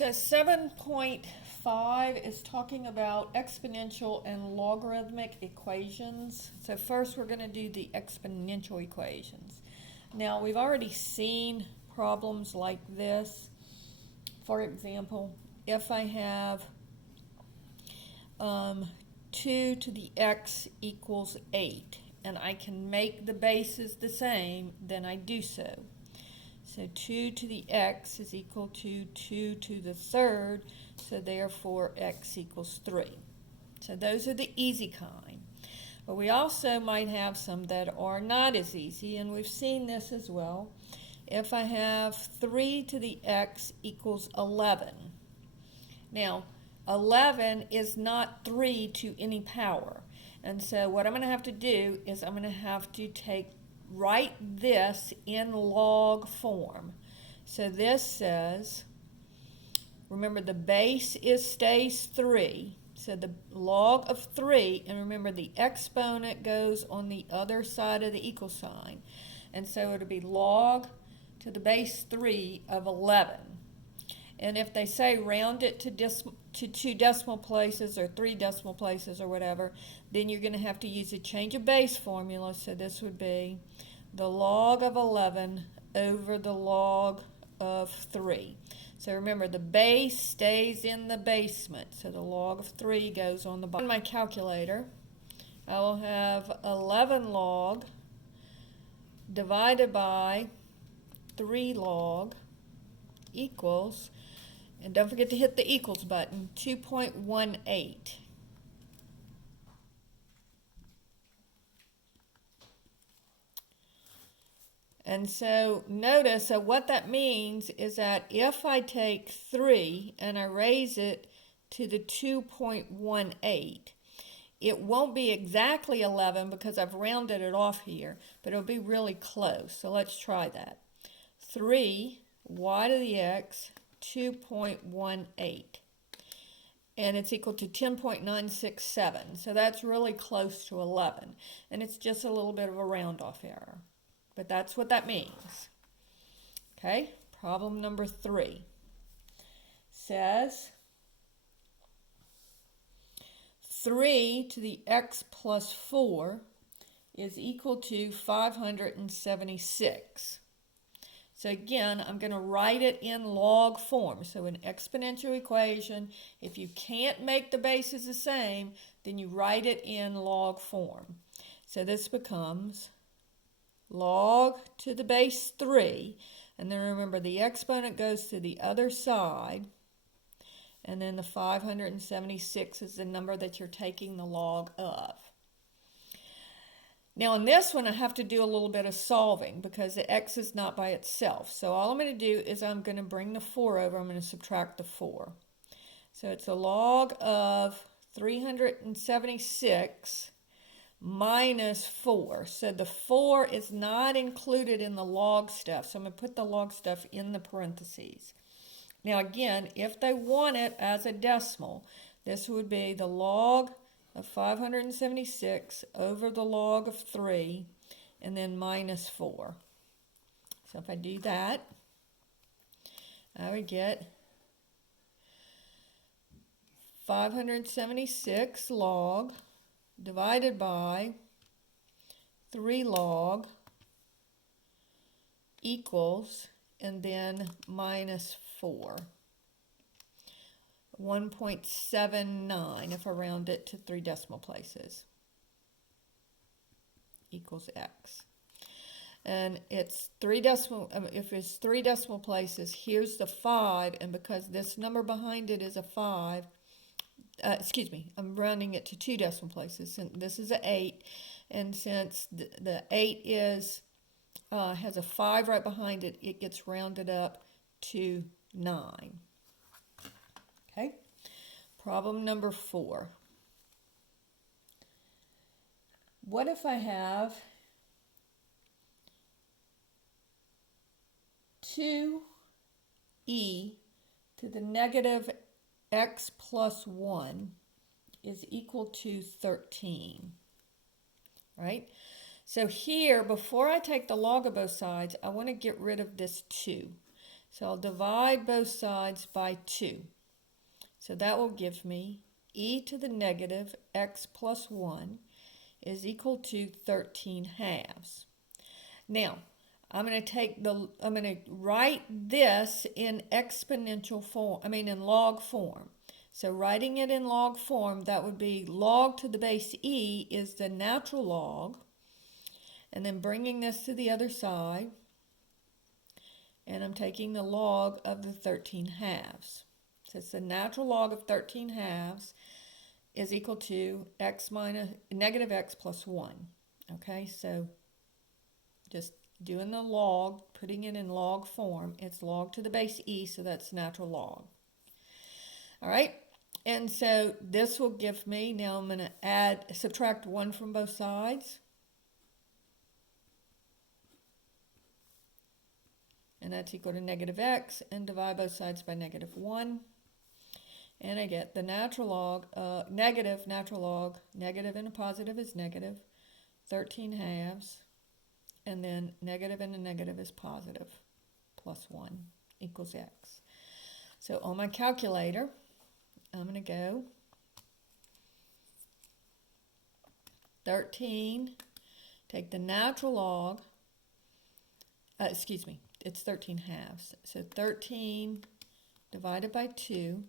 So 7.5 is talking about exponential and logarithmic equations. So first we're going to do the exponential equations. Now we've already seen problems like this. For example, if I have 2 to the x equals 8 and I can make the bases the same, then I do so. So 2 to the x is equal to 2 to the third, so therefore x equals 3. So those are the easy kind. But we also might have some that are not as easy, and we've seen this as well. If I have 3 to the x equals 11. Now, 11 is not 3 to any power. And so what I'm going to have to do is I'm going to have to write this in log form. So this says, remember the base stays 3, so the log of 3, and remember the exponent goes on the other side of the equal sign. And so it'll be log to the base 3 of 11. And if they say round it to 2 decimal places or 3 decimal places or whatever, then you're going to have to use a change of base formula. So this would be the log of 11 over the log of 3. So remember, the base stays in the basement. So the log of 3 goes on the bottom. On my calculator, I will have 11 log divided by 3 log equals, and don't forget to hit the equals button, 2.18. And so notice that what that means is that if I take 3 and I raise it to the 2.18, it won't be exactly 11 because I've rounded it off here, but it'll be really close. So let's try that. 3 y to the x 2.18. And it's equal to 10.967. So that's really close to 11. And it's just a little bit of a round off error. But that's what that means. Okay, problem number 3 says 3 to the x plus 4 is equal to 576. So again, I'm going to write it in log form. So an exponential equation, if you can't make the bases the same, then you write it in log form. So this becomes log to the base 3, and then remember the exponent goes to the other side, and then the 576 is the number that you're taking the log of. Now in this one I have to do a little bit of solving because the x is not by itself. So all I'm going to do is I'm going to bring the 4 over, I'm going to subtract the 4. So it's a log of 376 minus 4. So the 4 is not included in the log stuff. So I'm going to put the log stuff in the parentheses. Now again, if they want it as a decimal, this would be the log of 576 over the log of 3 and then minus 4. So if I do that, I would get 576 log divided by 3 log equals, and then minus 4. 1.79 if I round it to 3 decimal places equals x. And it's 3 decimal, if it's 3 decimal places, here's the 5, and because this number behind it is a 5, excuse me, I'm rounding it to 2 decimal places. Since this is an 8, and since the 8 is has a 5 right behind it, it gets rounded up to 9. Okay, problem number 4. What if I have 2e to the negative x plus 1 is equal to 13, right? So here, before I take the log of both sides, I want to get rid of this 2. So I'll divide both sides by 2. So that will give me e to the negative x plus 1 is equal to 13 halves. Now, I'm going to write this in exponential form, in log form. So writing it in log form, that would be log to the base e is the natural log, and then bringing this to the other side, and I'm taking the log of the 13 halves. So it's the natural log of 13 halves is equal to negative x plus 1. Okay, so just doing the log, putting it in log form, it's log to the base e, so that's natural log. All right, and so this will give me, now I'm going to subtract 1 from both sides. And that's equal to negative x, and divide both sides by negative 1. And I get the natural log, natural log, negative and a positive is negative, 13 halves, and then negative and a negative is positive, plus 1 equals x. So on my calculator, I'm going to go 13, take the natural log, it's 13 halves. So 13 divided by 2,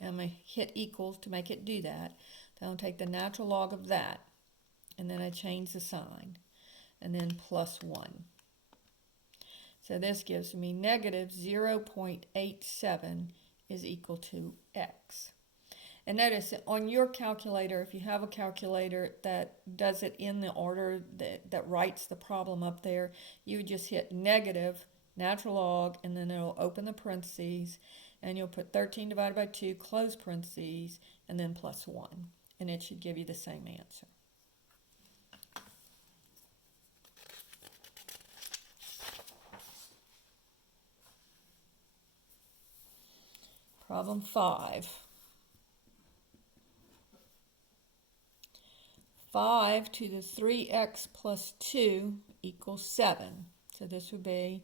and I'm going to hit equals to make it do that. Then I'll take the natural log of that, and then I change the sign, and then plus 1. So this gives me negative 0.87 is equal to x. And notice on your calculator, if you have a calculator that does it in the order that writes the problem up there, you would just hit negative, natural log, and then it'll open the parentheses, and you'll put 13 divided by 2, close parentheses, and then plus 1. And it should give you the same answer. Problem 5. 5 to the 3x plus 2 equals 7. So this would be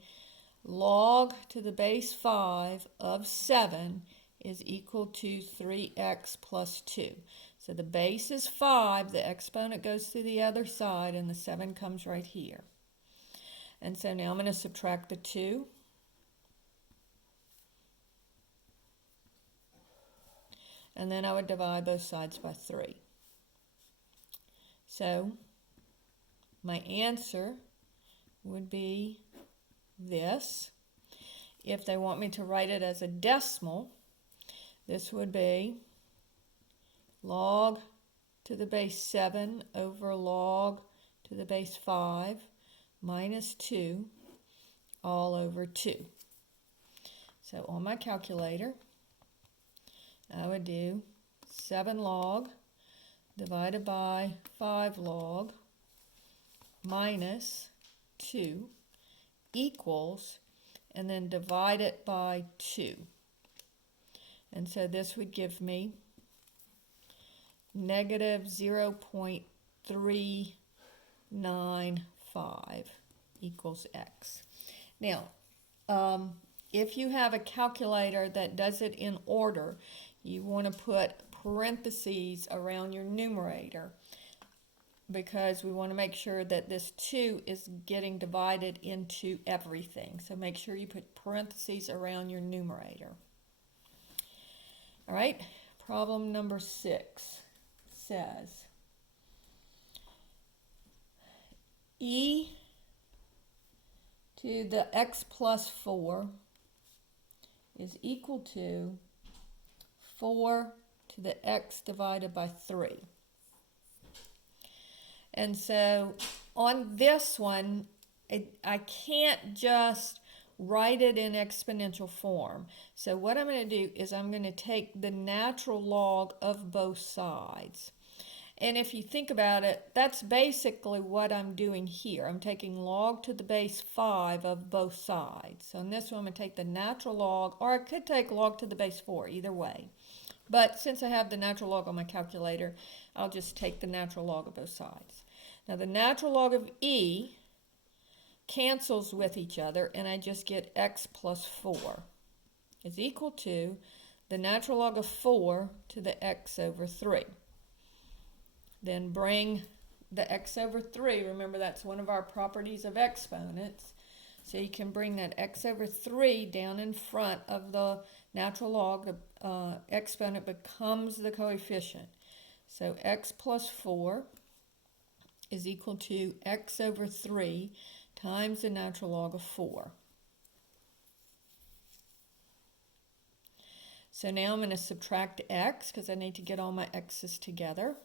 log to the base 5 of 7 is equal to 3x plus 2. So the base is 5, the exponent goes to the other side, and the 7 comes right here. And so now I'm going to subtract the 2. And then I would divide both sides by 3. So my answer would be this. If they want me to write it as a decimal, this would be log to the base 7 over log to the base 5 minus 2 all over 2. So on my calculator, I would do 7 log divided by 5 log minus 2 equals, and then divide it by 2. And so this would give me negative 0.395 equals x. Now, if you have a calculator that does it in order, you want to put parentheses around your numerator, because we want to make sure that this 2 is getting divided into everything. So make sure you put parentheses around your numerator. All right, problem number 6 says e to the x plus 4 is equal to 4 to the x divided by 3. And so on this one, I can't just write it in exponential form. So what I'm going to do is I'm going to take the natural log of both sides. And if you think about it, that's basically what I'm doing here. I'm taking log to the base 5 of both sides. So in this one, I'm going to take the natural log, or I could take log to the base 4, either way. But since I have the natural log on my calculator, I'll just take the natural log of both sides. Now the natural log of e cancels with each other, and I just get x plus 4 is equal to the natural log of 4 to the x over 3. Then bring the x over 3, remember that's one of our properties of exponents, so you can bring that x over 3 down in front of the natural log. The exponent becomes the coefficient. So x plus 4 is equal to x over 3 times the natural log of 4. So now I'm going to subtract x because I need to get all my x's together.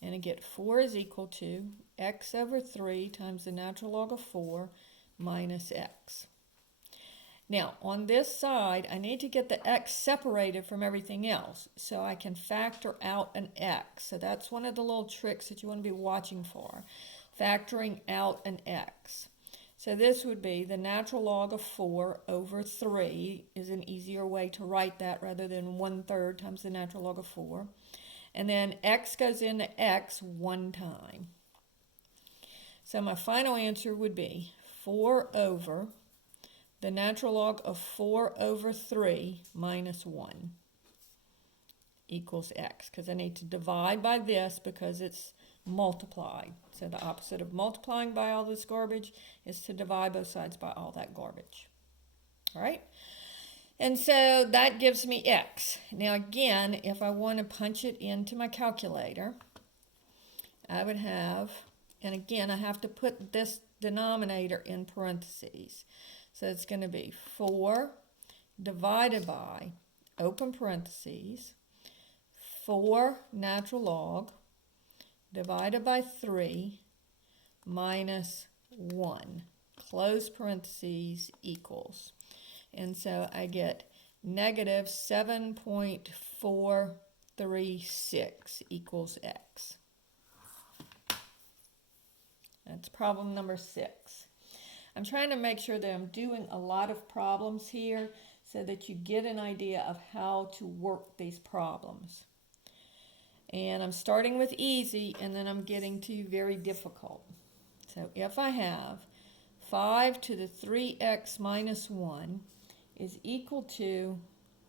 And I get 4 is equal to x over 3 times the natural log of 4 minus x. Now, on this side, I need to get the x separated from everything else so I can factor out an x. So that's one of the little tricks that you want to be watching for, factoring out an x. So this would be the natural log of 4 over 3 is an easier way to write that rather than 1/3 times the natural log of 4. And then x goes into x one time. So my final answer would be 4 over the natural log of 4 over 3 minus 1 equals x, because I need to divide by this because it's multiplied. So the opposite of multiplying by all this garbage is to divide both sides by all that garbage. All right? And so that gives me x. Now again, if I want to punch it into my calculator, I would have, and again, I have to put this denominator in parentheses. So it's going to be 4 divided by, open parentheses, 4 natural log divided by 3 minus 1, close parentheses, equals. And so I get negative 7.436 equals x. That's problem number 6. I'm trying to make sure that I'm doing a lot of problems here so that you get an idea of how to work these problems. And I'm starting with easy and then I'm getting to very difficult. So if I have 5 to the 3x minus 1 is equal to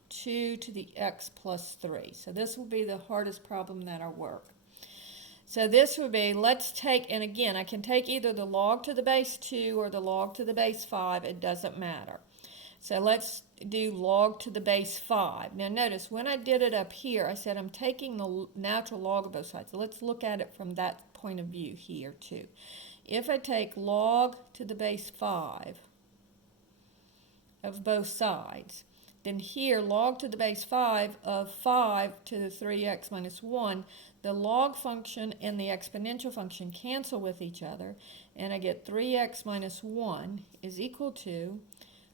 2 to the x plus 3. So this will be the hardest problem that I work. So this would be, let's take, and again, I can take either the log to the base 2 or the log to the base 5. It doesn't matter. So let's do log to the base 5. Now notice, when I did it up here, I said I'm taking the natural log of both sides. So let's look at it from that point of view here too. If I take log to the base 5 of both sides, then here log to the base 5 of 5 to the 3x minus 1, the log function and the exponential function cancel with each other, and I get 3x minus 1 is equal to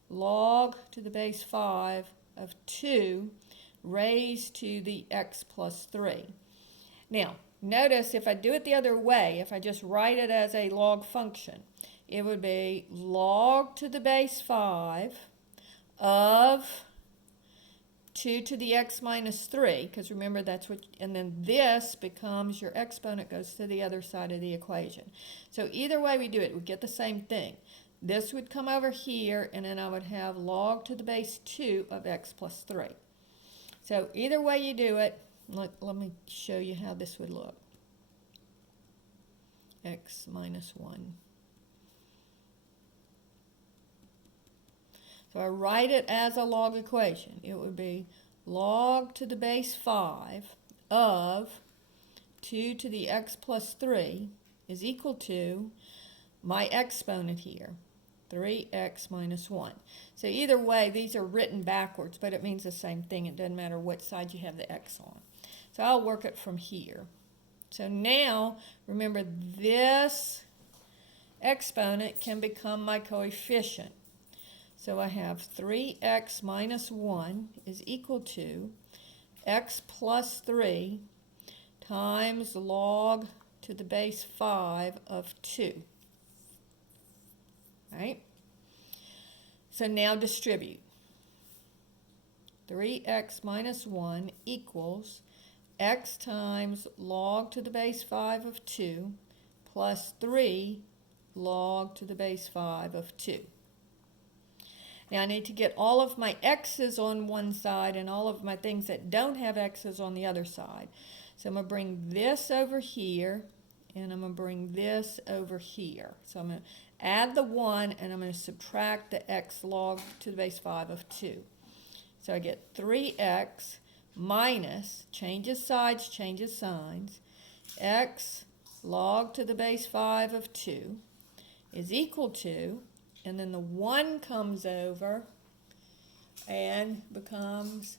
log to the base 5 of 2 raised to the x plus 3. Now, notice if I do it the other way, if I just write it as a log function, it would be log to the base 5 of 2 to the x minus 3, because remember that's what, and then this becomes your exponent goes to the other side of the equation. So either way we do it, we get the same thing. This would come over here, and then I would have log to the base 2 of x plus 3. So either way you do it, let me show you how this would look. X minus 1. So I write it as a log equation. It would be log to the base 5 of 2 to the x plus 3 is equal to my exponent here, 3x minus 1. So either way, these are written backwards, but it means the same thing. It doesn't matter what side you have the x on. So I'll work it from here. So now, remember, this exponent can become my coefficient. So I have 3x minus 1 is equal to x plus 3 times log to the base 5 of 2. All right? So now distribute. 3x minus 1 equals x times log to the base 5 of 2 plus 3 log to the base 5 of 2. Now I need to get all of my x's on one side and all of my things that don't have x's on the other side. So I'm going to bring this over here, and I'm going to bring this over here. So I'm going to add the 1, and I'm going to subtract the x log to the base 5 of 2. So I get 3x minus, changes sides, changes signs, x log to the base 5 of 2 is equal to, and then the 1 comes over and becomes,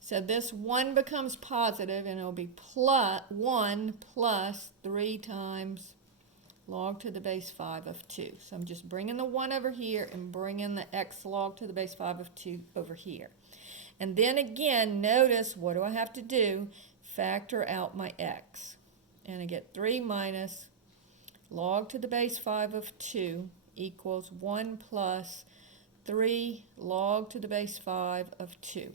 so this 1 becomes positive, and it'll be plus 1 plus 3 times log to the base 5 of 2. So I'm just bringing the 1 over here and bringing the x log to the base 5 of 2 over here. And then again, notice, what do I have to do? Factor out my x. And I get 3 minus log to the base 5 of 2 equals 1 plus 3 log to the base 5 of 2.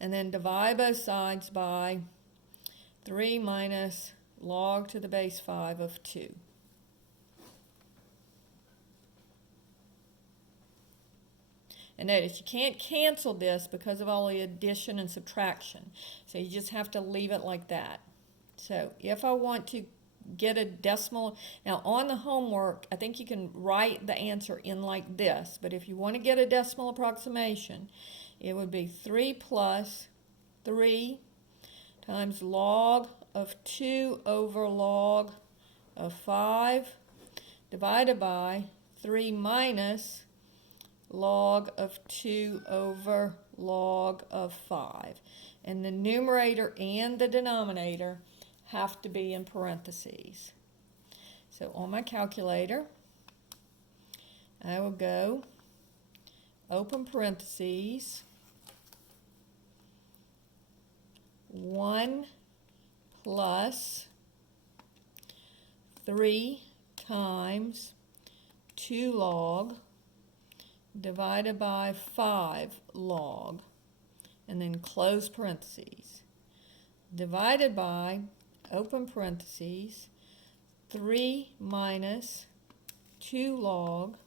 And then divide both sides by 3 minus log to the base 5 of 2. And notice you can't cancel this because of all the addition and subtraction. So you just have to leave it like that. So if I want to get a decimal, now on the homework, I think you can write the answer in like this. But if you want to get a decimal approximation, it would be 3 plus 3 times log of 2 over log of 5 divided by 3 minus log of 2 over log of 5. And the numerator and the denominator have to be in parentheses. So on my calculator, I will go open parentheses 1 plus 3 times 2 log divided by 5 log, and then close parentheses, divided by, open parentheses, 3 minus 2 log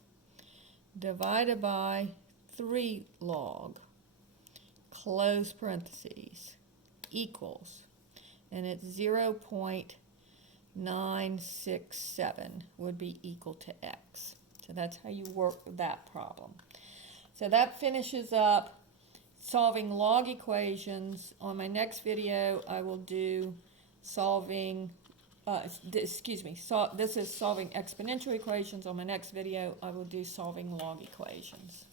divided by 3 log, close parentheses, equals, and it's 0.967 would be equal to x. So that's how you work that problem. So that finishes up solving log equations. On my next video, I will do solving, this is solving exponential equations. On my next video, I will do solving log equations.